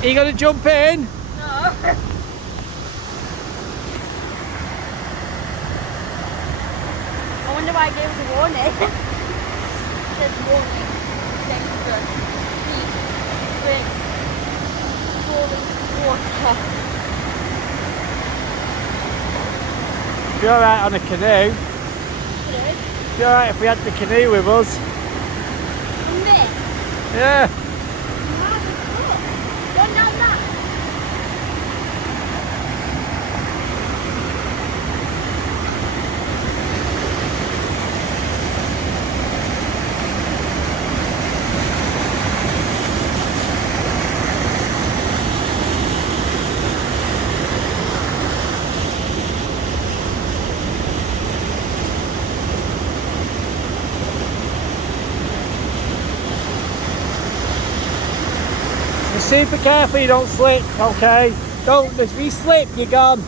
Are you going to jump in? No. I wonder why I gave us a warning. It says warning. Danger. Deep. Swim. Falling water. Be alright on a canoe. Be alright if we had the canoe with us. And this. Yeah. Going down that. Be super careful you don't slip, okay? Don't, if you slip, you're gone.